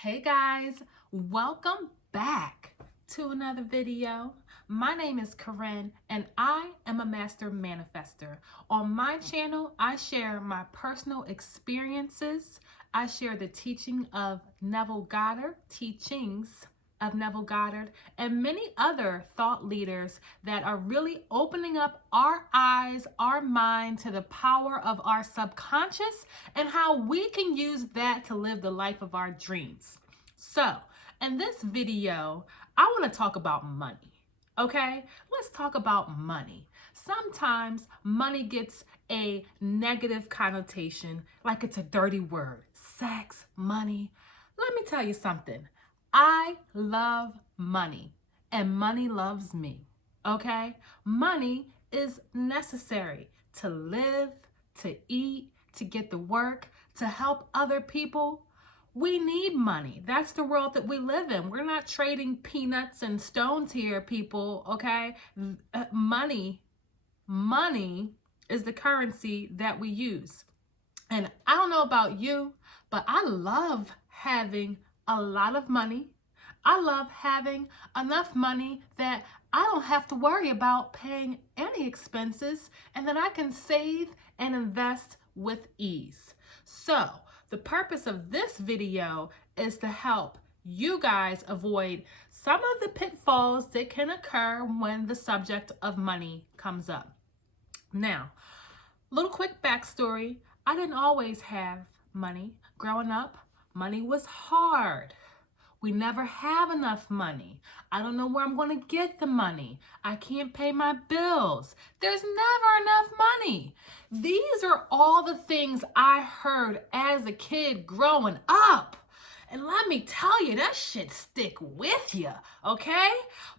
Hey guys, welcome back to another video. My name is Corinne and I am a master manifester. On my channel, I share my personal experiences. I share the teachings of Neville Goddard, and many other thought leaders that are really opening up our eyes, our mind to the power of our subconscious and how we can use that to live the life of our dreams. So, in this video, I want to talk about money. Okay, let's talk about money. Sometimes money gets a negative connotation, like it's a dirty word. Sex, money. Let me tell you something. I love money and money loves me, okay? Money is necessary to live, to eat, to get to work, to help other people. We need money. That's the world that we live in. We're not trading peanuts and stones here, people, okay? Money is the currency that we use. And I don't know about you, but I love having a lot of money. I love having enough money that I don't have to worry about paying any expenses and that I can save and invest with ease. So the purpose of this video is to help you guys avoid some of the pitfalls that can occur when the subject of money comes up. Now, little quick backstory. I didn't always have money. Growing up, money was hard. We never have enough money. I don't know where I'm going to get the money. I can't pay my bills. There's never enough money. These are all the things I heard as a kid growing up. And let me tell you, that shit stick with you, okay?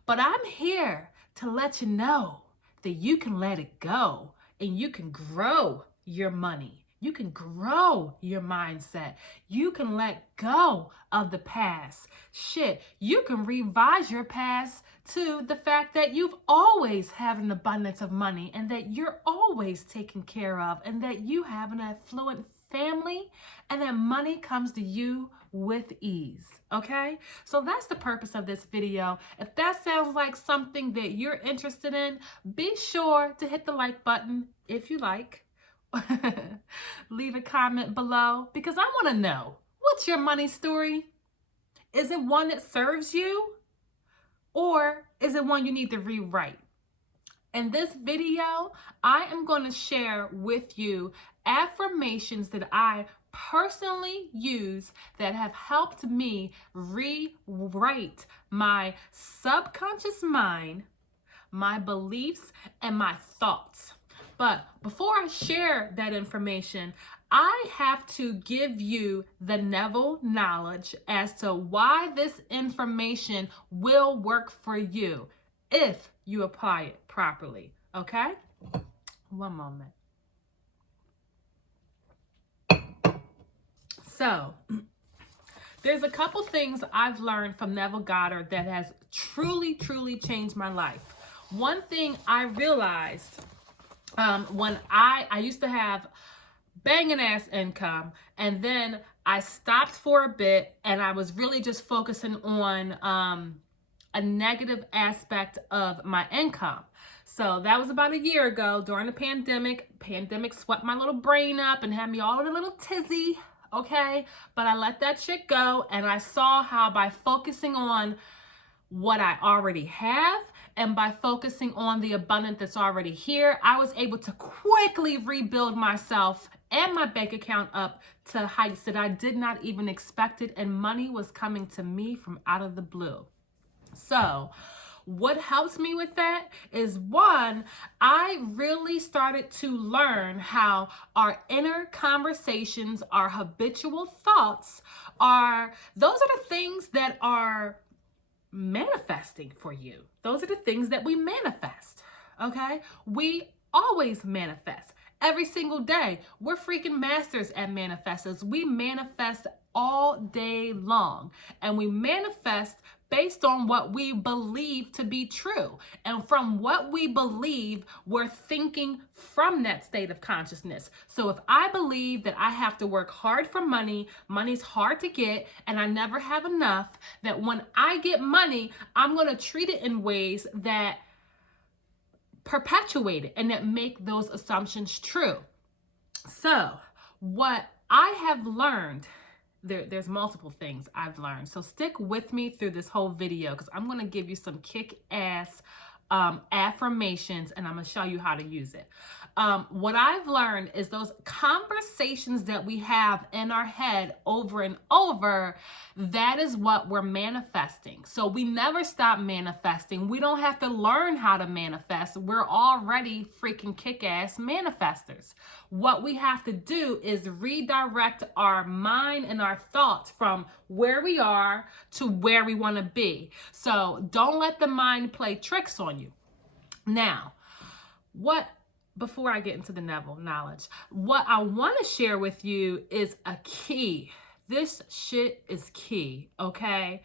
But I'm here to let you know that you can let it go and you can grow your money. You can grow your mindset. You can let go of the past. Shit, you can revise your past to the fact that you've always had an abundance of money and that you're always taken care of and that you have an affluent family and that money comes to you with ease, okay? So that's the purpose of this video. If that sounds like something that you're interested in, be sure to hit the like button if you like. Leave a comment below because I want to know, what's your money story? Is it one that serves you or is it one you need to rewrite? In this video, I am going to share with you affirmations that I personally use that have helped me rewrite my subconscious mind, my beliefs, and my thoughts. But before I share that information, I have to give you the Neville knowledge as to why this information will work for you if you apply it properly, okay? One moment. So, there's a couple things I've learned from Neville Goddard that has truly changed my life. One thing I realized when I used to have banging ass income, and then I stopped for a bit and I was really just focusing on a negative aspect of my income. So that was about a year ago during the pandemic. Pandemic swept my little brain up and had me all in a little tizzy, okay? But I let that shit go and I saw how by focusing on what I already have and by focusing on the abundance that's already here, I was able to quickly rebuild myself and my bank account up to heights that I did not even expect it, and money was coming to me from out of the blue. So what helps me with that is, one, I really started to learn how our inner conversations, our habitual thoughts those are the things that are manifesting for you. Those are the things that we manifest, okay? We always manifest. every single day. We're freaking masters at manifestors. We manifest all day long, and we manifest based on what we believe to be true. And from what we believe, we're thinking from that state of consciousness. So if I believe that I have to work hard for money, money's hard to get, and I never have enough, that when I get money, I'm going to treat it in ways that perpetuate it and that make those assumptions true. So what I have learned, there's multiple things I've learned. So stick with me through this whole video because I'm going to give you some kick-ass affirmations, and I'm going to show you how to use it. What I've learned is those conversations that we have in our head over and over, that is what we're manifesting. So we never stop manifesting. We don't have to learn how to manifest. We're already freaking kick-ass manifestors. What we have to do is redirect our mind and our thoughts from where we are to where we want to be. So don't let the mind play tricks on you. Now, before I get into the Neville knowledge, what I want to share with you is a key. This shit is key, okay?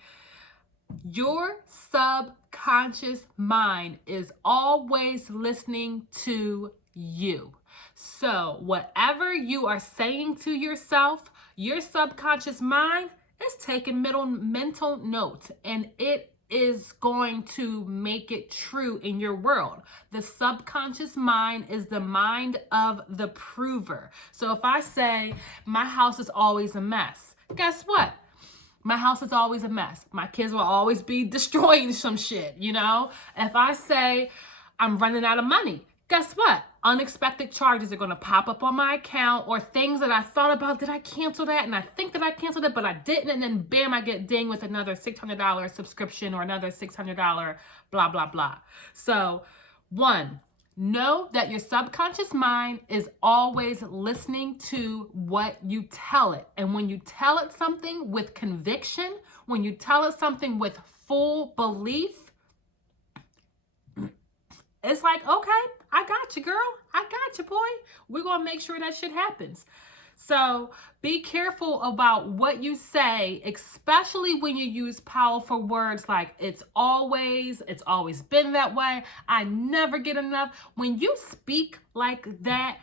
Your subconscious mind is always listening to you. So whatever you are saying to yourself, your subconscious mind is taking mental notes, and it is going to make it true in your world. The subconscious mind is the mind of the prover. So if I say my house is always a mess, guess what? My house is always a mess. My kids will always be destroying some shit, you know? If I say I'm running out of money, guess what? Unexpected charges are going to pop up on my account, or things that I thought about, did I cancel that? And I think that I canceled it, but I didn't. And then bam, I get dinged with another $600 subscription or another $600 blah, blah, blah. So one, know that your subconscious mind is always listening to what you tell it. And when you tell it something with conviction, when you tell it something with full belief, it's like, okay, I got you, girl. I got you, boy. We're going to make sure that shit happens. So be careful about what you say, especially when you use powerful words like it's always been that way, I never get enough. When you speak like that,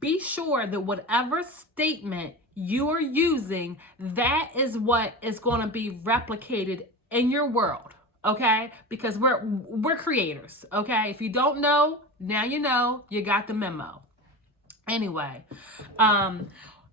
be sure that whatever statement you are using, that is what is going to be replicated in your world. Okay, because we're creators. Okay, if you don't know, now you know. You got the memo. Anyway,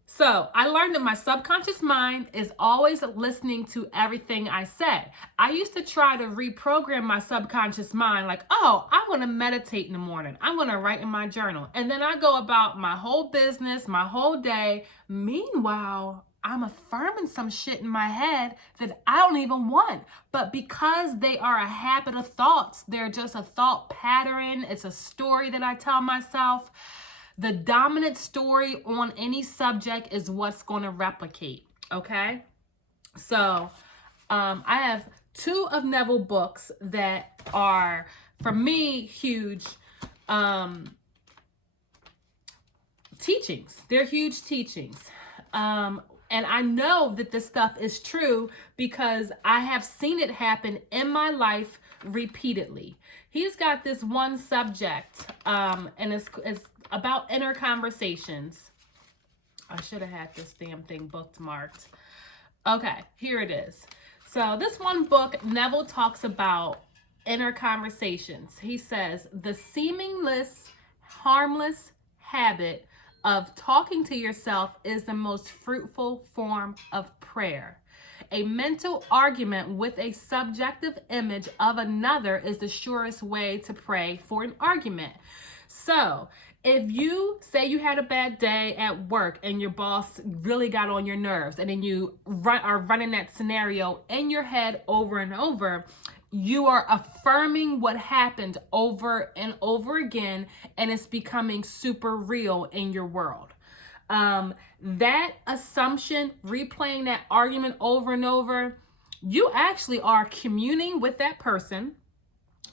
so I learned that my subconscious mind is always listening to everything I say. I used to try to reprogram my subconscious mind, like, oh, I want to meditate in the morning. I'm going to write in my journal, and then I go about my whole business, my whole day. Meanwhile, I'm affirming some shit in my head that I don't even want. But because they are a habit of thoughts, they're just a thought pattern. It's a story that I tell myself. The dominant story on any subject is what's going to replicate. Okay? So I have 2 of Neville books that are, for me, huge teachings. They're huge teachings. And I know that this stuff is true because I have seen it happen in my life repeatedly. He's got this one subject, and it's about inner conversations. I should have had this damn thing bookmarked. Okay, here it is. So this one book, Neville talks about inner conversations. He says, the seamless, harmless habit of talking to yourself is the most fruitful form of prayer. A mental argument with a subjective image of another is the surest way to pray for an argument. So if you say you had a bad day at work and your boss really got on your nerves, and then you are running that scenario in your head over and over, you are affirming what happened over and over again, and it's becoming super real in your world. That assumption, replaying that argument over and over, you actually are communing with that person,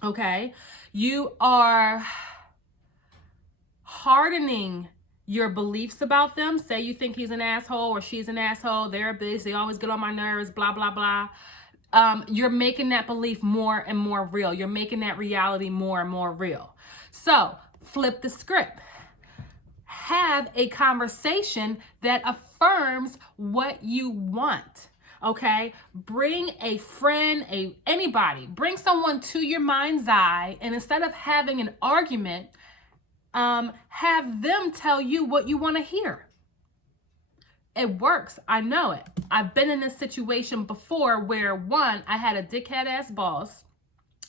okay? You are hardening your beliefs about them. Say you think he's an asshole or she's an asshole, they're a bitch, they always get on my nerves, blah, blah, blah. You're making that belief more and more real. You're making that reality more and more real. So flip the script. Have a conversation that affirms what you want. Okay, bring a friend, anybody, bring someone to your mind's eye, and instead of having an argument, have them tell you what you want to hear. It works. I know it. I've been in this situation before where, one, I had a dickhead ass boss,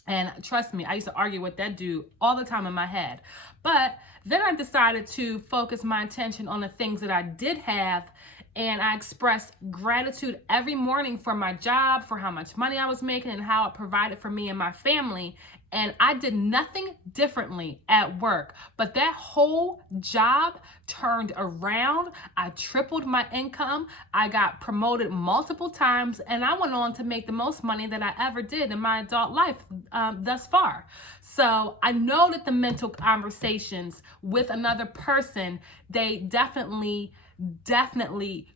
and trust me, I used to argue with that dude all the time in my head. But then I decided to focus my attention on the things that I did have, and I expressed gratitude every morning for my job, for how much money I was making, and how it provided for me and my family. And I did nothing differently at work, but that whole job turned around. I tripled my income. I got promoted multiple times, and I went on to make the most money that I ever did in my adult life thus far. So I know that the mental conversations with another person, they definitely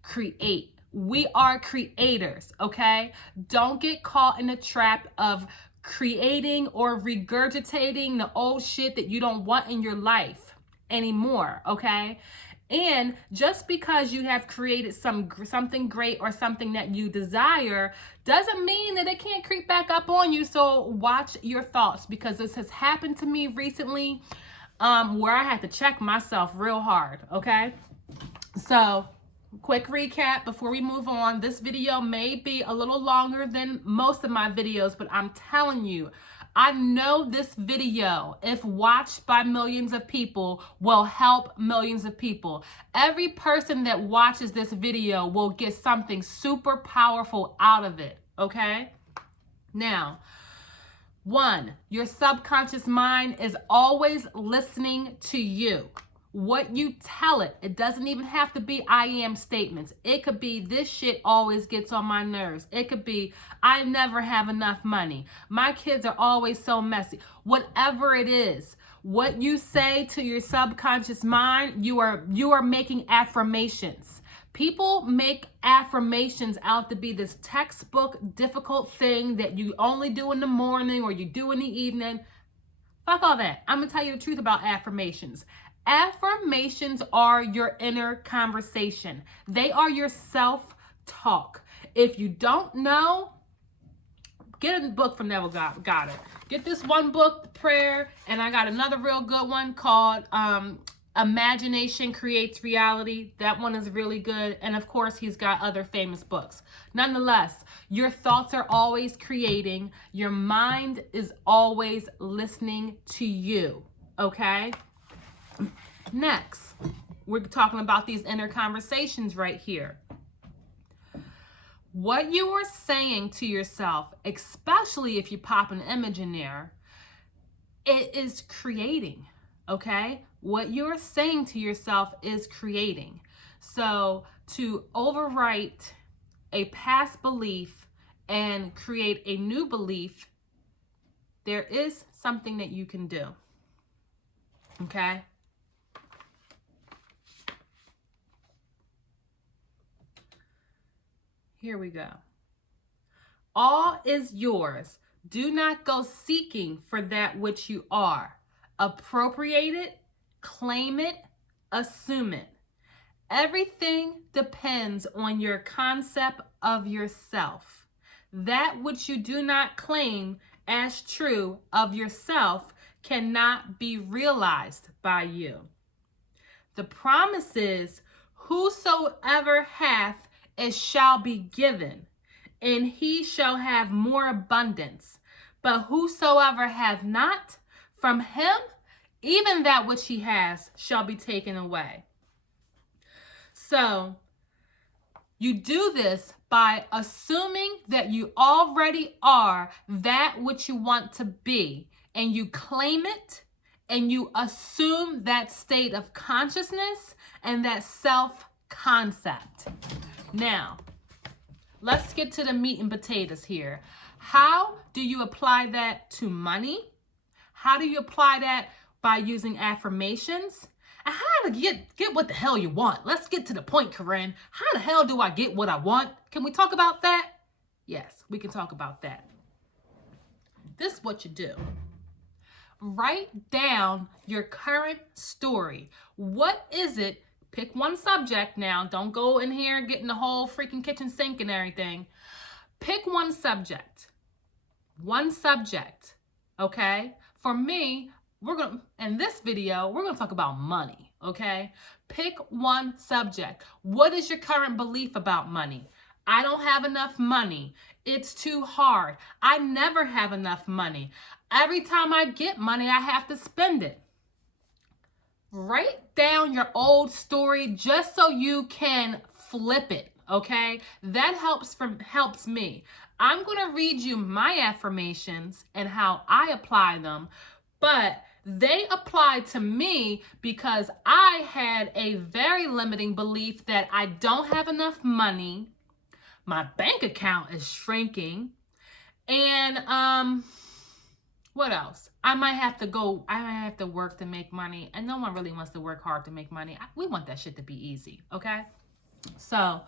create. We are creators, okay? Don't get caught in the trap of creating or regurgitating the old shit that you don't want in your life anymore, okay? And just because you have created something great or something that you desire doesn't mean that it can't creep back up on you. So watch your thoughts, because this has happened to me recently where I had to check myself real hard, okay? So quick recap before we move on. This video may be a little longer than most of my videos, but I'm telling you, I know this video, if watched by millions of people, will help millions of people. Every person that watches this video will get something super powerful out of it, okay? Now, 1, your subconscious mind is always listening to you. What you tell it. It doesn't even have to be I am statements. It could be, this shit always gets on my nerves. It could be, I never have enough money. My kids are always so messy. Whatever it is, what you say to your subconscious mind, you are making affirmations. People make affirmations out to be this textbook difficult thing that you only do in the morning or you do in the evening. Fuck all that. I'm gonna tell you the truth about affirmations. Affirmations are your inner conversation. They are your self-talk. If you don't know, get a book from Neville got it. Get this one book, Prayer, and I got another real good one called Imagination Creates Reality. That one is really good. And of course, he's got other famous books. Nonetheless, your thoughts are always creating. Your mind is always listening to you, okay? Next, we're talking about these inner conversations right here. What you are saying to yourself, especially if you pop an image in there, it is creating, okay? What you're saying to yourself is creating. So to overwrite a past belief and create a new belief, there is something that you can do, okay? Here we go. All is yours. Do not go seeking for that which you are. Appropriate it, claim it, assume it. Everything depends on your concept of yourself. That which you do not claim as true of yourself cannot be realized by you. The promise is, whosoever hath, it shall be given, and he shall have more abundance. But whosoever hath not, from him, even that which he has shall be taken away. So, you do this by assuming that you already are that which you want to be, and you claim it, and you assume that state of consciousness and that self-concept. Now, let's get to the meat and potatoes here. How do you apply that to money? How do you apply that by using affirmations? How to get what the hell you want? Let's get to the point, Corinne. How the hell do I get what I want? Can we talk about that? Yes, we can talk about that. This is what you do. Write down your current story. What is it? Pick one subject now. Don't go in here getting the whole freaking kitchen sink and everything. Pick one subject. One subject. Okay? For me, in this video, we're going to talk about money. Okay? Pick one subject. What is your current belief about money? I don't have enough money. It's too hard. I never have enough money. Every time I get money, I have to spend it. Write down your old story just so you can flip it, okay? That helps me. I'm going to read you my affirmations and how I apply them, but they apply to me because I had a very limiting belief that I don't have enough money. My bank account is shrinking. And what else? I might have to work to make money. And no one really wants to work hard to make money. We want that shit to be easy, okay? So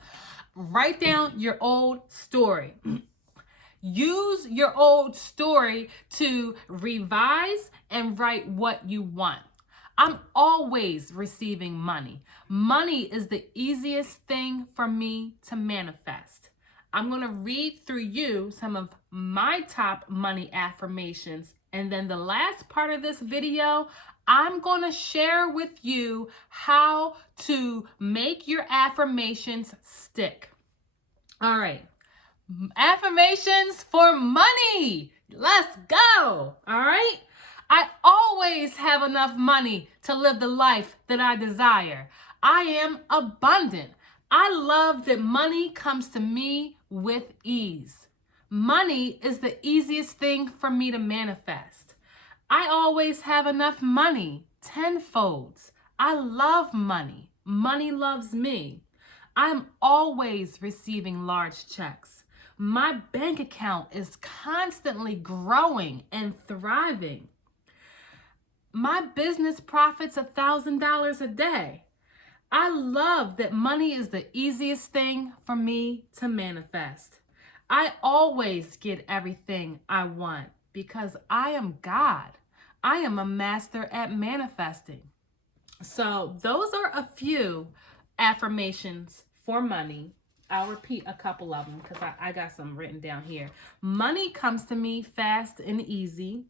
write down your old story. Use your old story to revise and write what you want. I'm always receiving money. Money is the easiest thing for me to manifest. I'm going to read through you some of my top money affirmations. And then the last part of this video, I'm going to share with you how to make your affirmations stick. All right. Affirmations for money. Let's go. All right. I always have enough money to live the life that I desire. I am abundant. I love that money comes to me with ease. Money is the easiest thing for me to manifest. I always have enough money, tenfolds. I love money. Money loves me. I'm always receiving large checks. My bank account is constantly growing and thriving. My business profits $1,000 a day. I love that money is the easiest thing for me to manifest. I always get everything I want because I am God. I am a master at manifesting. So those are a few affirmations for money. I'll repeat a couple of them because I got some written down here. Money comes to me fast and easy.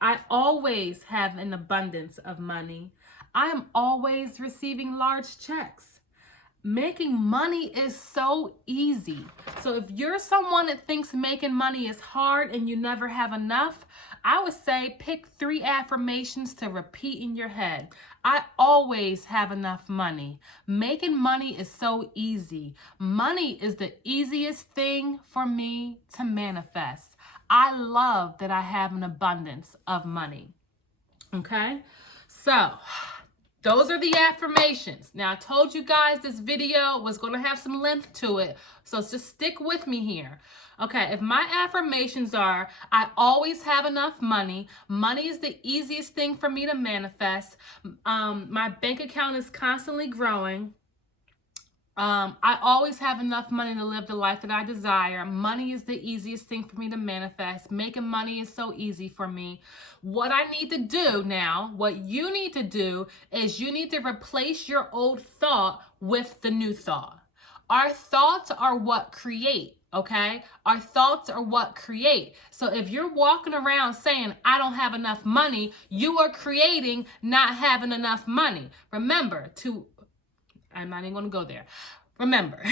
I always have an abundance of money. I am always receiving large checks. Making money is so easy. So if you're someone that thinks making money is hard and you never have enough, I would say pick 3 affirmations to repeat in your head. I always have enough money. Making money is so easy. Money is the easiest thing for me to manifest. I love that I have an abundance of money. Okay? So those are the affirmations. Now, I told you guys this video was going to have some length to it, so just stick with me here. Okay, if my affirmations are, I always have enough money. Money is the easiest thing for me to manifest. My bank account is constantly growing. I always have enough money to live the life that I desire. Money is the easiest thing for me to manifest. Making money is so easy for me. What I need to do now, what you need to do is you need to replace your old thought with the new thought. Our thoughts are what create, okay? Our thoughts are what create. So if you're walking around saying, I don't have enough money, you are creating not having enough money. Remember I'm not even going to go there. Remember,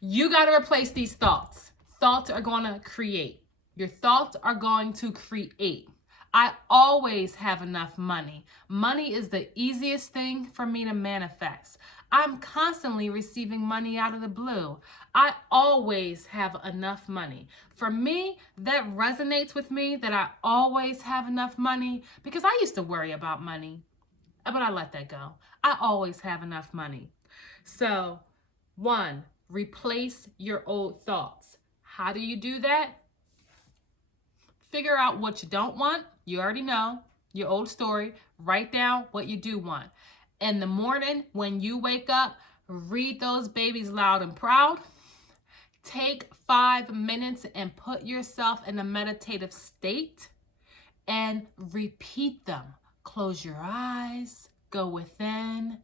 you got to replace these thoughts. Thoughts are going to create. Your thoughts are going to create. I always have enough money. Money is the easiest thing for me to manifest. I'm constantly receiving money out of the blue. I always have enough money. For me, that resonates with me that I always have enough money because I used to worry about money. But I let that go. I always have enough money. So, 1, replace your old thoughts. How do you do that? Figure out what you don't want. You already know. your old story, write down what you do want. In the morning, when you wake up, read those babies loud and proud. Take 5 minutes and put yourself in a meditative state and repeat them. Close your eyes, go within,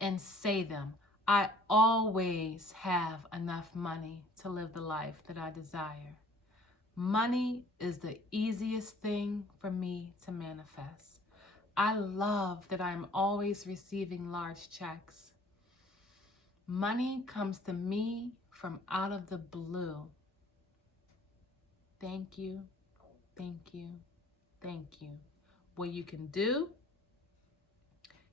and say them. I always have enough money to live the life that I desire. Money is the easiest thing for me to manifest. I love that I'm always receiving large checks. Money comes to me from out of the blue. Thank you, thank you, thank you. What you can do,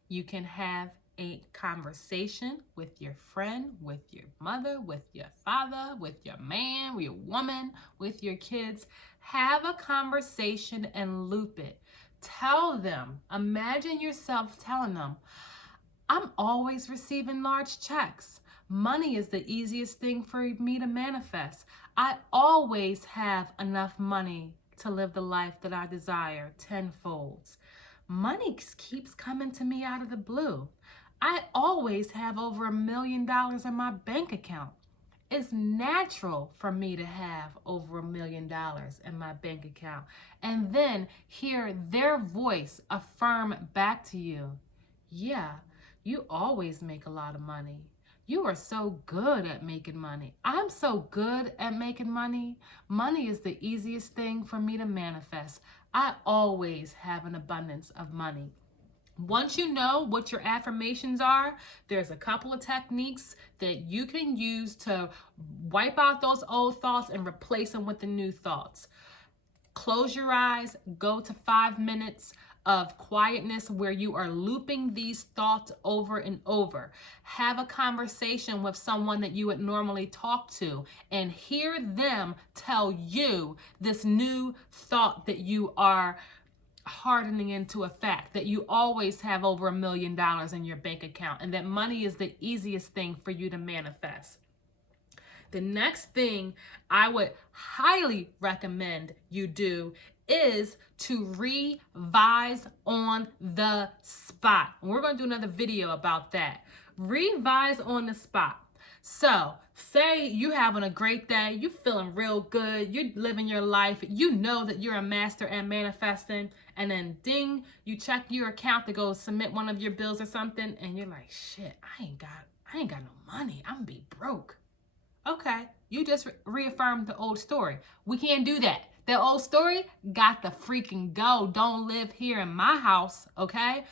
you can have a conversation with your friend, with your mother, with your father, with your man, with your woman, with your kids. Have a conversation and loop it. Tell them, imagine yourself telling them, I'm always receiving large checks. Money is the easiest thing for me to manifest. I always have enough money to live the life that I desire tenfold. Money keeps coming to me out of the blue. I always have over $1 million in my bank account. It's natural for me to have over $1 million in my bank account. And then hear their voice affirm back to you, yeah, you always make a lot of money. You are so good at making money. I'm so good at making money. Money is the easiest thing for me to manifest. I always have an abundance of money. Once you know what your affirmations are, there's a couple of techniques that you can use to wipe out those old thoughts and replace them with the new thoughts. Close your eyes, go to 5 minutes of quietness where you are looping these thoughts over and over. Have a conversation with someone that you would normally talk to and hear them tell you this new thought that you are hardening into a fact, that you always have over $1 million in your bank account and that money is the easiest thing for you to manifest. The next thing I would highly recommend you do is to revise on the spot. We're going to do another video about that. Revise on the spot. So say you're having a great day, you're feeling real good, you're living your life, you know that you're a master at manifesting, and then ding, you check your account to go submit one of your bills or something, and you're like, shit, I ain't got no money, I'm gonna be broke. Okay, you just reaffirmed the old story. We can't do that. That old story got to freaking go. Don't live here in my house, okay?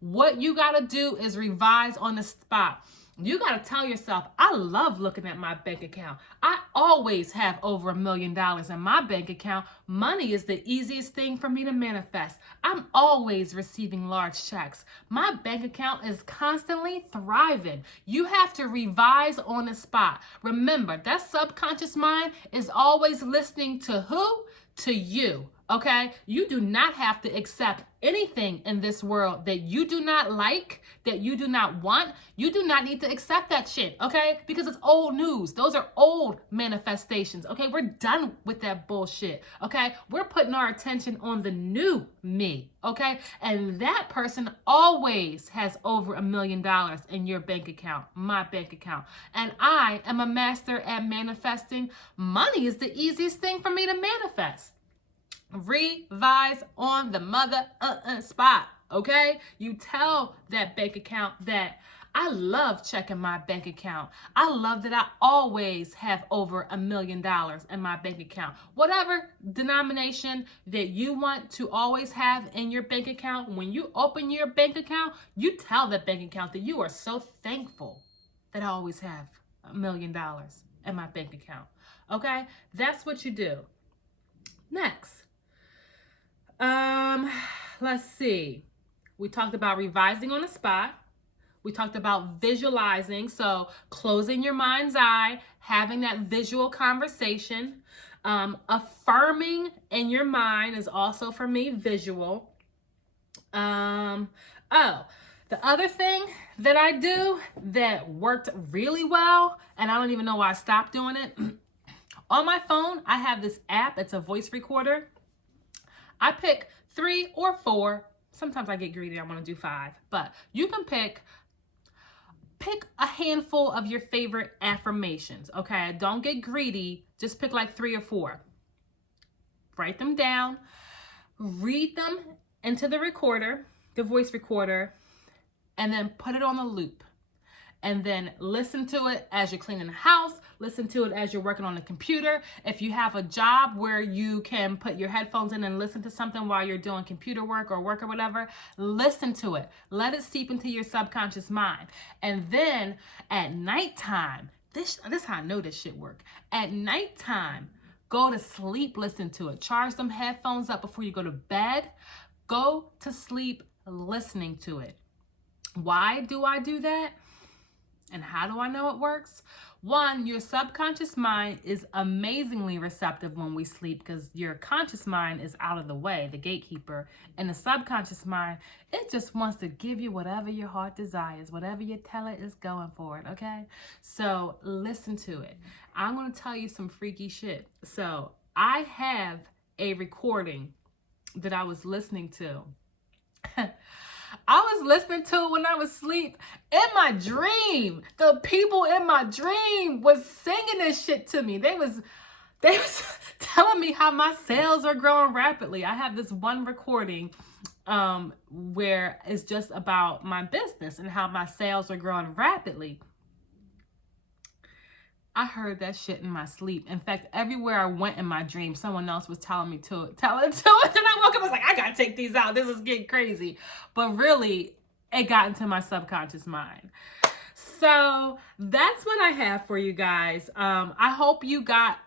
What you got to do is revise on the spot. You got to tell yourself, I love looking at my bank account. I always have over $1 million in my bank account. Money is the easiest thing for me to manifest. I'm always receiving large checks. My bank account is constantly thriving. You have to revise on the spot. Remember, that subconscious mind is always listening to who? To you. Okay, you do not have to accept anything in this world that you do not like, that you do not want. You do not need to accept that shit, okay? Because it's old news. Those are old manifestations, okay? We're done with that bullshit, okay? We're putting our attention on the new me, okay? And that person always has over $1 million in your bank account, my bank account. And I am a master at manifesting. Money is the easiest thing for me to manifest. Revise on the mother spot, okay? You tell that bank account that I love checking my bank account. I love that I always have over $1 million in my bank account. Whatever denomination that you want to always have in your bank account, when you open your bank account, you tell that bank account that you are so thankful that I always have $1 million in my bank account, okay? That's what you do. Next. Let's see. We talked about revising on the spot. We talked about visualizing. So closing your mind's eye, having that visual conversation. Affirming in your mind is also for me visual. The other thing that I do that worked really well, and I don't even know why I stopped doing it. On my phone, I have this app. It's a voice recorder. I pick 3 or 4 Sometimes I get greedy. I want to do 5, but you can pick a handful of your favorite affirmations. Okay. Don't get greedy. Just pick like 3 or 4. Write them down, read them into the recorder, the voice recorder, and then put it on a loop. And then listen to it as you're cleaning the house. Listen to it as you're working on the computer. If you have a job where you can put your headphones in and listen to something while you're doing computer work or whatever, listen to it. Let it seep into your subconscious mind. And then at nighttime, this is how I know this shit work. At nighttime, go to sleep, listen to it. Charge them headphones up before you go to bed. Go to sleep listening to it. Why do I do that? And how do I know it works? 1, your subconscious mind is amazingly receptive when we sleep because your conscious mind is out of the way, the gatekeeper. And the subconscious mind, it just wants to give you whatever your heart desires, whatever you tell it is going for it, okay? So listen to it. I'm going to tell you some freaky shit. So I have a recording that I was listening to. I was listening to it when I was asleep. In my dream, the people in my dream was singing this shit to me. They was telling me how my sales are growing rapidly. I have this one recording where it's just about my business and how my sales are growing rapidly. I heard that shit in my sleep. In fact, everywhere I went in my dream, someone else was telling it to it. Then I woke up, I was like, I gotta take these out. This is getting crazy. But really, it got into my subconscious mind. So that's what I have for you guys. I hope you got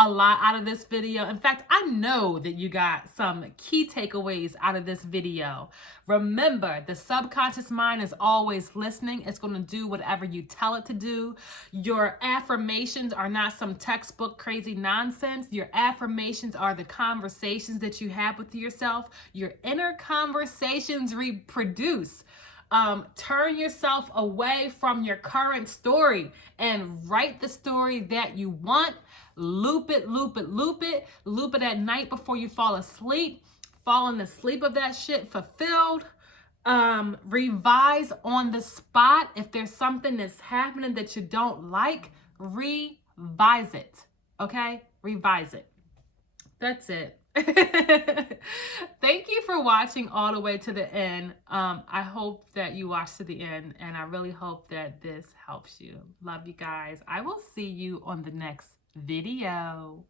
a lot out of this video. In fact, I know that you got some key takeaways out of this video. Remember, the subconscious mind is always listening. It's going to do whatever you tell it to do. Your affirmations are not some textbook crazy nonsense. Your affirmations are the conversations that you have with yourself. Your inner conversations reproduce. Turn yourself away from your current story and write the story that you want. Loop it, loop it, loop it. Loop it at night before you fall asleep. Fall in the sleep of that shit fulfilled. Revise on the spot. If there's something that's happening that you don't like, revise it. Okay? Revise it. That's it. Thank you for watching all the way to the end. I hope that you watched to the end, and I really hope that this helps you. Love you guys. I will see you on the next video.